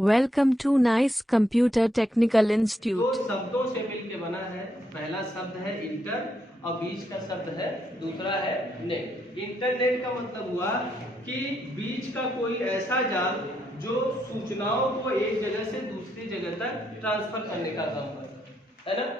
Welcome to nice computer technical institute. दो शब्दों से मिलकर बना है। पहला शब्द है इंटर और बीच का शब्द है दूसरा है नेट। इंटरनेट का मतलब हुआ कि बीच का कोई ऐसा जाल जो सूचनाओं को एक जगह से दूसरी जगह तक ट्रांसफर करने का काम करता है ना।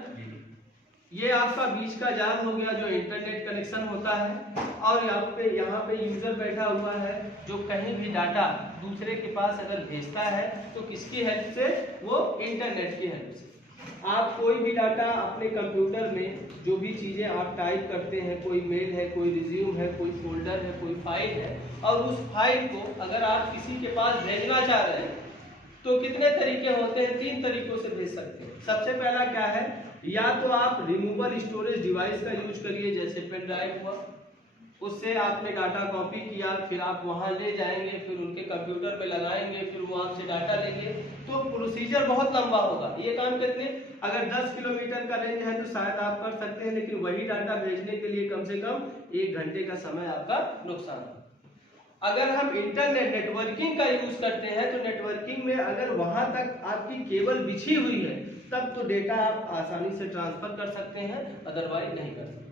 ये आपका बीच का जाल हो गया जो इंटरनेट कनेक्शन होता है। और यहाँ पे यूजर बैठा हुआ है जो कहीं भी डाटा दूसरे के पास अगर भेजता है तो किसकी हेल्प से, वो इंटरनेट की हेल्प से। आप कोई भी डाटा अपने कंप्यूटर में जो भी चीजें आप टाइप करते हैं, कोई मेल है, कोई रिज्यूम है, कोई फोल्डर है, कोई फाइल है, और उस फाइल को अगर आप किसी के पास भेजना चाह रहे हैं तो कितने तरीके होते हैं? 3 तरीकों से भेज सकते हैं। सबसे पहला क्या है, या तो आप रिमूवल स्टोरेज डिवाइस का यूज करिए, जैसे पेन ड्राइव हुआ, उससे आपने डाटा कॉपी किया, फिर आप वहां ले जाएंगे, फिर उनके कंप्यूटर पे लगाएंगे, फिर वहां से डाटा लेंगे, तो प्रोसीजर बहुत लंबा होगा। ये काम कितने, अगर 10 किलोमीटर का रेंज है तो शायद आप कर सकते हैं, लेकिन वही डाटा भेजने के लिए कम से कम 1 घंटे का समय आपका नुकसान है। अगर हम इंटरनेट नेटवर्किंग का यूज करते हैं तो नेटवर्किंग में अगर वहां तक आपकी केबल बिछी हुई है तब तो डेटा आप आसानी से ट्रांसफर कर सकते हैं, अदरवाइज नहीं कर सकते।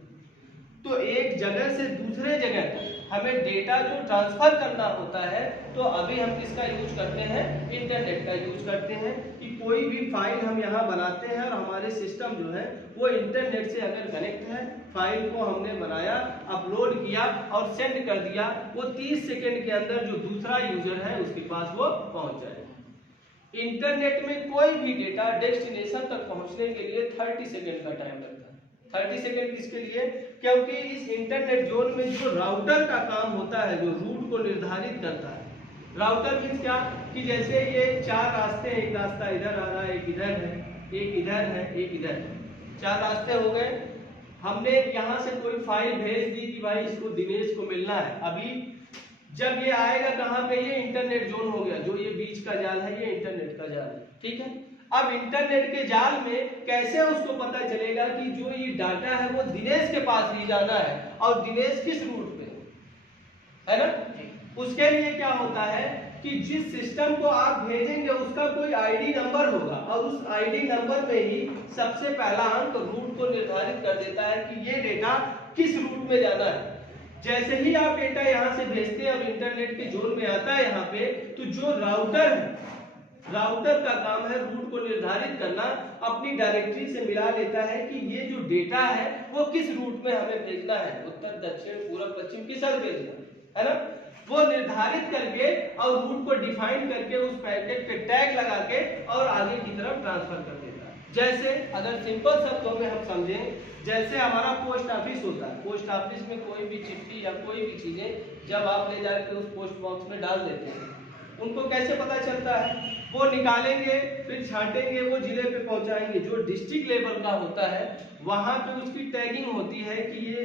तो एक जगह से दूसरे जगह तक हमें डेटा जो ट्रांसफर करना होता है तो अभी हम किसका यूज करते हैं, इंटरनेट का यूज करते हैं। कि कोई भी फाइल हम यहाँ बनाते हैं और हमारे सिस्टम जो है वो इंटरनेट से अगर कनेक्ट है, फाइल को हमने बनाया, अपलोड किया और सेंड कर दिया, वो 30 सेकेंड के अंदर जो दूसरा यूजर है उसके पास वो पहुंच जाएगा। इंटरनेट में कोई भी डेटा डेस्टिनेशन तक पहुंचने के लिए 30 सेकेंड का टाइम लगता है। 30 सेकेंड किसके लिए, क्योंकि इस इंटरनेट जोन में जो राउटर का काम होता है, जो रूट को निर्धारित करता है। राउटर मीन्स क्या, कि जैसे ये 4 रास्ते हैं, एक रास्ता इधर आ रहा है, एक इधर है, एक इधर है, एक इधर है, 4 रास्ते हो गए। हमने यहाँ से कोई फाइल भेज दी कि भाई इसको दिनेश को मिलना है। अभी जब ये आएगा कहाँ पे, ये इंटरनेट जोन हो गया, जो ये बीच का जाल है ये इंटरनेट का जाल है, ठीक है। अब इंटरनेट के जाल में कैसे उसको पता चलेगा कि जो ये डाटा है वो दिनेश के पास ही जाना है और दिनेश किस रूट पे है ना। उसके लिए क्या होता है कि जिस सिस्टम को आप भेजेंगे उसका कोई आईडी नंबर होगा और उस आईडी नंबर में ही सबसे पहला अंक रूट को निर्धारित कर देता है कि ये डेटा किस रूट में जाना है। जैसे ही आप डेटा यहाँ से भेजते हैं, अब इंटरनेट के जोन में आता है यहाँ पे, तो जो राउटर है, राउटर का काम है रूट को निर्धारित करना, अपनी डायरेक्टरी से मिला लेता है कि ये जो डेटा है वो किस रूट में हमें भेजना है, उत्तर दक्षिण पूर्व पश्चिम किस ओर भेजना है ना। वो निर्धारित करके और रूट को डिफाइन करके उस पैकेट पे टैग लगा के और आगे की तरफ ट्रांसफर कर देता है। जैसे अगर सिंपल शब्दों में हम समझें, जैसे हमारा पोस्ट ऑफिस होता है, पोस्ट ऑफिस में कोई भी चिट्ठी या कोई भी चीजें जब आप ले जाकर उस पोस्ट बॉक्स में डाल देते हैं, उनको कैसे पता चलता है, वो निकालेंगे, फिर छांटेंगे, वो जिले पे पहुंचाएंगे। जो डिस्ट्रिक्ट लेवल का होता है वहां पे उसकी टैगिंग होती है कि ये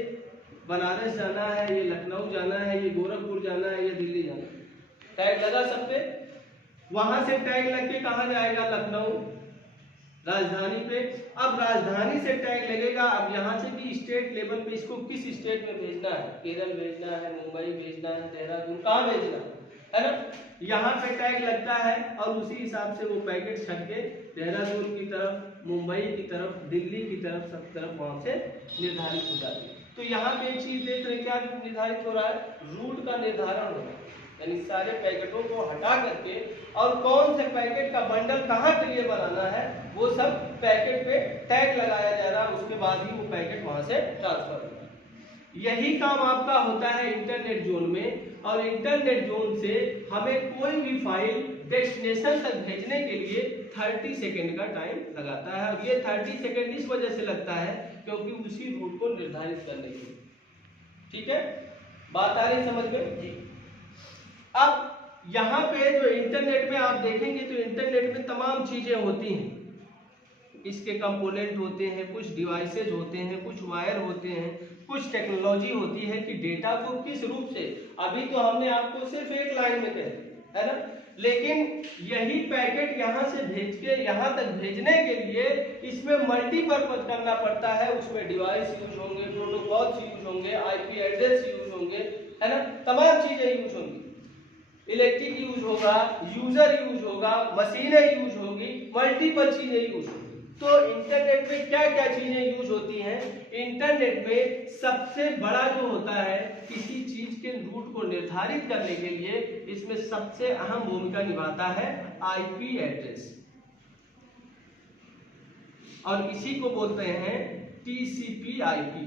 बनारस जाना है, ये लखनऊ जाना है, ये गोरखपुर जाना है, ये दिल्ली जाना है, टैग लगा सब पे। वहां से टैग लग के कहाँ जाएगा, लखनऊ राजधानी पे। अब राजधानी से टैग लगेगा, अब यहाँ से भी स्टेट लेवल पे इसको किस स्टेट में भेजना है, केरल भेजना है, मुंबई भेजना है, देहरादून, कहाँ भेजना है ना। यहाँ पे टैग लगता है और उसी हिसाब से वो पैकेट छट के देहरादून की तरफ, मुंबई की तरफ, दिल्ली की तरफ, सब तरफ वहां से निर्धारित हो जाती है। तो यहाँ पे एक चीज देख रहे क्या निर्धारित हो रहा है, रूट का निर्धारण हो रहा है, यानी सारे पैकेटों को हटा करके और कौन से पैकेट का बंडल कहाँ के लिए बनाना है वो सब पैकेट पे टैग लगाया जा रहा है, उसके बाद ही वो पैकेट वहां से ट्रांसफर होगा। यही काम आपका होता है इंटरनेट जोन में। और इंटरनेट जोन से हमें कोई भी फाइल डेस्टिनेशन तक भेजने के लिए 30 सेकेंड का टाइम लगाता है। और ये 30 सेकेंड इस वजह से लगता है क्योंकि उसी रूट को निर्धारित करने के लिए, ठीक है, बात आ रही समझ में। अब यहाँ पे जो इंटरनेट में आप देखेंगे तो इंटरनेट में तमाम चीजें होती हैं, इसके कंपोनेंट होते हैं, कुछ डिवाइसेज होते हैं, कुछ वायर होते हैं, कुछ टेक्नोलॉजी होती है कि डेटा को किस रूप से, अभी तो हमने आपको सिर्फ एक लाइन में कह दिया है ना, लेकिन यही पैकेट यहाँ से भेज के यहाँ तक भेजने के लिए इसमें मल्टीपर्पज करना पड़ता है। उसमें डिवाइस यूज होंगे, प्रोटोकॉल्स यूज होंगे, आईपी एड्रेस यूज होंगे, है ना, तमाम चीजें यूज होंगी। इलेक्ट्रिक यूज होगा, यूजर यूज होगा, मशीनें यूज होगी, मल्टीपल चीजें यूज होगी। तो इंटरनेट में क्या क्या चीजें यूज होती हैं? इंटरनेट में सबसे बड़ा जो होता है किसी चीज के रूट को निर्धारित करने के लिए, इसमें सबसे अहम भूमिका निभाता है आईपी एड्रेस, और इसी को बोलते हैं टीसीपी/आईपी,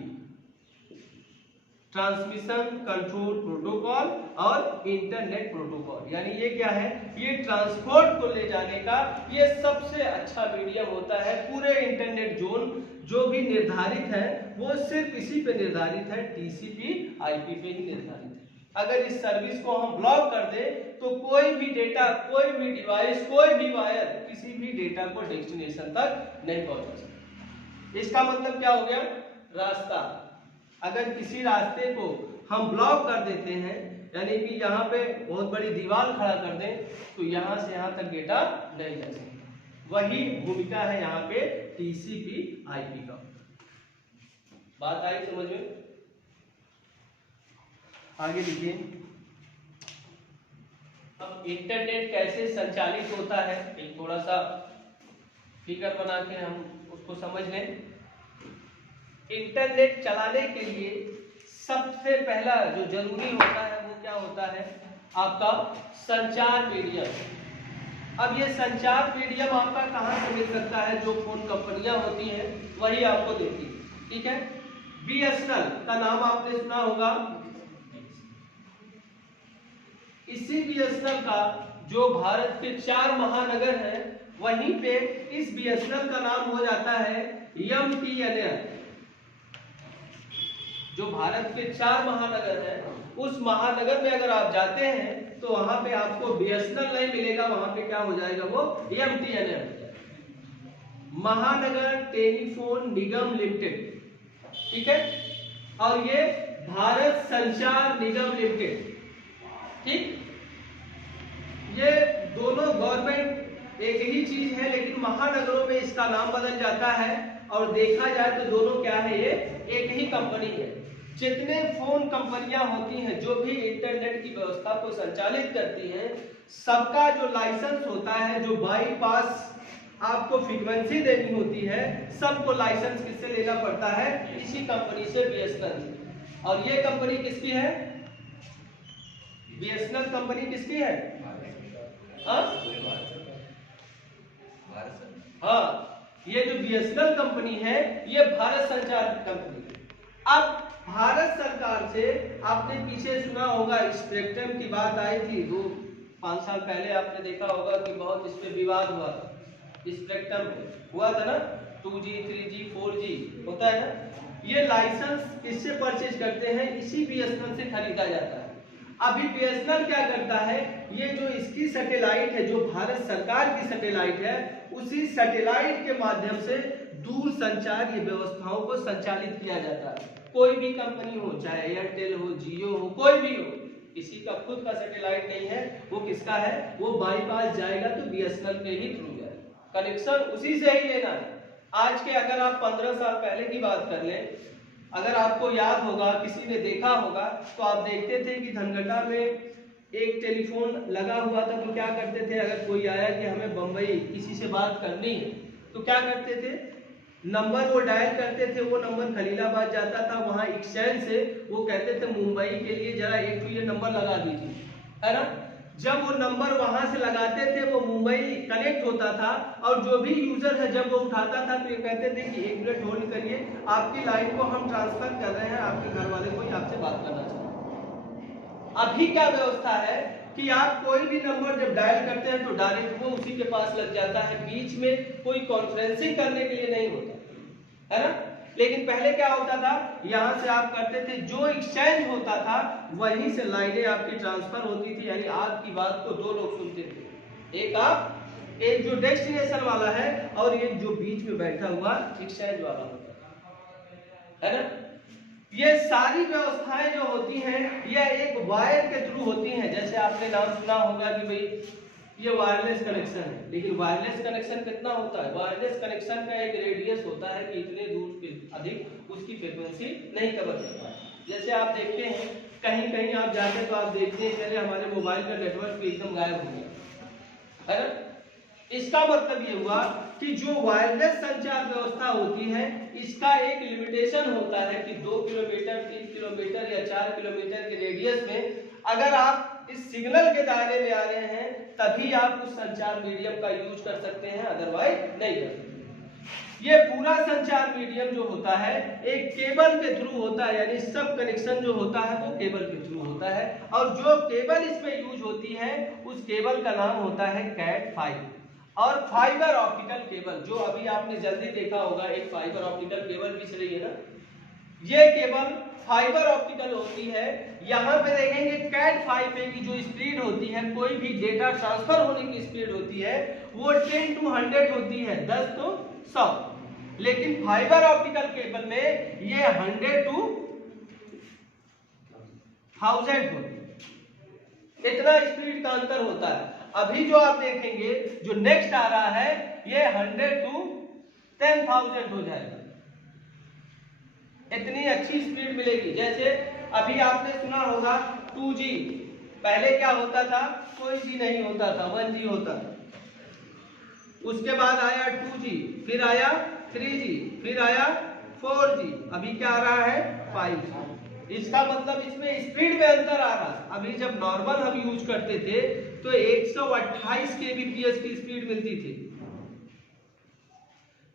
ट्रांसमिशन कंट्रोल प्रोटोकॉल और इंटरनेट प्रोटोकॉल। यानी ये क्या है? ये ट्रांसपोर्ट को ले जाने का ये सबसे अच्छा मीडियम होता है। पूरे इंटरनेट जोन जो भी निर्धारित है वो सिर्फ इसी पे निर्धारित है, टीसीपी/आईपी पे ही निर्धारित है। अगर इस सर्विस को हम ब्लॉक कर दें तो कोई भी डेटा, कोई भी डिवाइस, कोई भी वायर किसी भी डेटा को डेस्टिनेशन तक नहीं पहुंचा सकता। इसका मतलब क्या हो गया? रास्ता, अगर किसी रास्ते को हम ब्लॉक कर देते हैं, यानी कि यहाँ पे बहुत बड़ी दीवार खड़ा कर दें, तो यहाँ से यहाँ तक डेटा नहीं जा सकता। वही भूमिका है यहाँ पे टीसीपी/आईपी का। बात आई समझ में? आगे लिखिए। अब इंटरनेट कैसे संचालित होता है, एक थोड़ा सा फिगर बना के हम उसको समझ लें। इंटरनेट चलाने के लिए सबसे पहला जो जरूरी होता है वो क्या होता है? आपका संचार मीडियम। अब ये संचार मीडियम आपका कहाँ से मिल सकता है? जो फोन कंपनियां होती हैं वही आपको देती है, ठीक है। बीएसएनएल का नाम आपने सुना होगा। इसी बीएसएनएल का जो भारत के 4 महानगर हैं, वहीं पे इस बीएसएनएल का नाम हो जाता है एमटीएनएल। जो भारत के 4 महानगर हैं, उस महानगर में अगर आप जाते हैं तो वहां पे आपको बीएसएनएल नहीं मिलेगा, वहां पे क्या हो जाएगा? वो एमटीएनएल हो जाएगा, महानगर टेलीफोन निगम लिमिटेड, ठीक है। और ये भारत संचार निगम लिमिटेड, ठीक। ये दोनों गवर्नमेंट एक ही चीज है, लेकिन महानगरों में इसका नाम बदल जाता है। और देखा जाए तो दोनों क्या है? ये एक ही कंपनी है। जितने फोन कंपनियां होती हैं जो भी इंटरनेट की व्यवस्था को संचालित करती हैं, सबका जो लाइसेंस होता है, जो बाईपास आपको फ्रीक्वेंसी देनी होती है, सबको लाइसेंस किससे लेना पड़ता है? इसी कंपनी से, बीएसएनएल। और ये कंपनी किसकी है? बीएसएनएल कंपनी किसकी है? हाँ, ये जो बीएसएनएल कंपनी है ये भारत संचार कंपनी है। अब भारत सरकार से आपने पीछे सुना होगा, स्पेक्ट्रम की बात आई थी 5 साल पहले, आपने देखा होगा कि बहुत इस पे विवाद हुआ था। स्पेक्ट्रम हुआ था ना, 2G 3G 4G होता है ना। ये लाइसेंस किससे परचेज करते हैं? इसी बीएसएनएल से खरीदा जाता है। अभी बीएसएनएल क्या करता है? ये जो इसकी सैटेलाइट है, जो भारत सरकार की सैटेलाइट है, उसी सैटेलाइट के माध्यम से दूर संचार ये व्यवस्थाओं को संचालित किया जाता है। कोई भी कंपनी हो, चाहे एयरटेल हो, जियो हो, कोई भी हो, किसी का खुद का सैटेलाइट नहीं है, वो किसका है? वो बाईपास जाएगा तो बीएसएनएल के ही थ्रू जाएगा, कनेक्शन उसी से ही लेना है। आज के अगर आप 15 साल पहले की बात कर लें, अगर आपको याद होगा, किसी ने देखा होगा, तो आप देखते थे कि धनगटा में एक टेलीफोन लगा हुआ था, तो क्या करते थे? अगर कोई आया कि हमें बंबई किसी से बात करनी है, तो क्या करते थे? नंबर वो डायल करते थे, वो नंबर खलीलाबाद जाता था, वहां एक्सचेंज से वो कहते थे मुंबई के लिए जरा एक तो ये नंबर लगा दीजिए, है ना। जब वो नंबर वहां से लगाते थे, वो मुंबई कनेक्ट होता था, और जो भी यूजर है जब वो उठाता था तो ये कहते थे कि 1 मिनट होल्ड करिए, आपकी लाइन को हम ट्रांसफर कर रहे हैं, आपके घर वाले कोई आपसे बात करना चाहते हैं। अभी क्या व्यवस्था है कि आप कोई भी नंबर जब डायल करते हैं तो डायरेक्ट वो उसी के पास लग जाता है, बीच में कोई कॉन्फ्रेंसिंग करने के लिए नहीं होता, है ना। लेकिन पहले क्या होता था? यहां से आप करते थे, जो एक्सचेंज होता था वहीं से लाइनें आपकी ट्रांसफर होती थी, यानी आपकी बात को 2 लोग सुनते थे, एक आप, एक जो डेस्टिनेशन वाला है, और एक जो बीच में बैठा हुआ एक्सचेंज वाला होता है ना। ये सारी व्यवस्थाएं जो होती हैं ये एक वायर के थ्रू होती हैं। जैसे आपने नाम सुना होगा कि भाई ये वायरलेस कनेक्शन है, लेकिन वायरलेस कनेक्शन कितना होता है? वायरलेस कनेक्शन का एक रेडियस होता है कि इतने दूर के अधिक उसकी फ्रीक्वेंसी नहीं कवर करता है। जैसे आप देखते हैं कहीं कहीं आप जाते हैं तो आप देखते हैं चले हमारे मोबाइल का नेटवर्क एकदम गायब हो गया है ना। इसका मतलब ये हुआ कि जो वायरलेस संचार व्यवस्था होती है इसका एक लिमिटेशन होता है कि 2 किलोमीटर 3 किलोमीटर या 4 किलोमीटर के रेडियस में अगर आप इस सिग्नल के दायरे में आ रहे हैं तभी आप उस संचार मीडियम का यूज कर सकते हैं, अदरवाइज नहीं कर सकते। ये पूरा संचार मीडियम जो होता है एक केबल के थ्रू होता है, यानी सब कनेक्शन जो होता है वो केबल के थ्रू होता है और जो केबल इसमें यूज होती है उस केबल का नाम होता है कैट 5 और फाइबर ऑप्टिकल केबल। जो अभी आपने जल्दी देखा होगा एक फाइबर ऑप्टिकल केबल बिछ रही है ना, ये केबल फाइबर ऑप्टिकल होती है। यहाँ पे देखेंगे कैट 5 पे की जो स्पीड होती है, कोई भी डेटा ट्रांसफर होने की स्पीड होती है वो 10 to 100 होती है, 10 to 100। लेकिन फाइबर ऑप्टिकल केबल में ये 100 to 1000 होती है, इतना स्पीड का अंतर होता है। अभी जो आप देखेंगे जो नेक्स्ट आ रहा है ये 100 to 10,000 हो जाएगा, इतनी अच्छी स्पीड मिलेगी। जैसे अभी आपने सुना होगा 2G, पहले क्या होता था, कोई जी नहीं होता था, 1G होता था। उसके बाद आया 2G, फिर आया 3G, फिर आया 4G, अभी क्या आ रहा है 5G। इसका मतलब इसमें स्पीड में अंतर आ रहा है। अभी जब नॉर्मल हम यूज करते थे तो 128 kbps की स्पीड मिलती थी।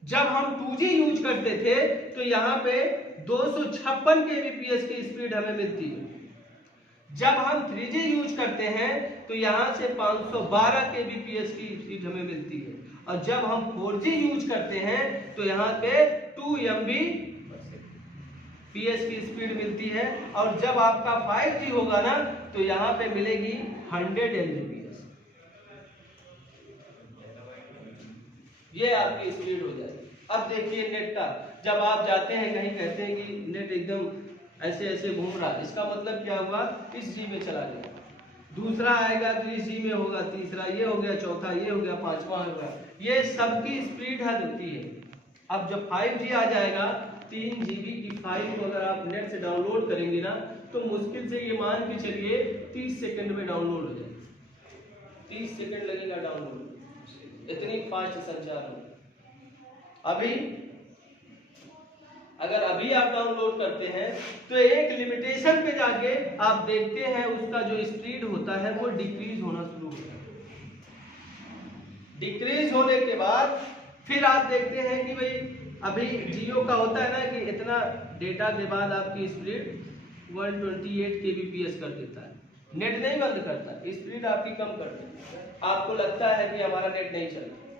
जब हम 2G यूज करते थे तो यहाँ पे 256 kbps की स्पीड हमें मिलती है। जब हम 3G यूज करते हैं तो यहाँ से 512 kbps की स्पीड हमें मिलती है और जब हम 4G यूज करते हैं तो यहाँ पे 2 MB PS की स्पीड मिलती है और जब आपका 5G होगा ना तो यहाँ पे मिलेगी 100 Mbps। ये आपकी स्पीड हो जाएगी। अब देखिए नेट का, जब आप जाते हैं कहीं कहते हैं कि नेट एकदम ऐसे ऐसे घूम रहा, इसका मतलब क्या हुआ, इस G में चला गया, दूसरा आएगा तो इस G में होगा, तीसरा ये हो गया, चौथा ये हो गया, पांचवा होगा। ये सबकी स्पीड हद होती है। अब जब 5G आ जाएगा 3 GB की फाइल को अगर आप नेट से डाउनलोड करेंगे ना तो मुश्किल से ये मान के चलिए 30 सेकंड में डाउनलोड हो जाएगा। 30 सेकंड लगेगा डाउनलोड, इतनी फास्ट संचार हो। अभी अगर अभी आप डाउनलोड करते हैं तो एक लिमिटेशन पे जाके आप देखते हैं उसका जो स्पीड होता है वो डिक्रीज होना शुरू होता है। डिक्रीज होने के बाद फिर आप देखते हैं कि भाई अभी जियो का होता है ना कि इतना डेटा के बाद आपकी स्पीड 128 kbps कर देता है, नेट नहीं बंद करता, स्पीड आपकी कम कर देता है। आपको लगता है कि हमारा नेट नहीं चलता,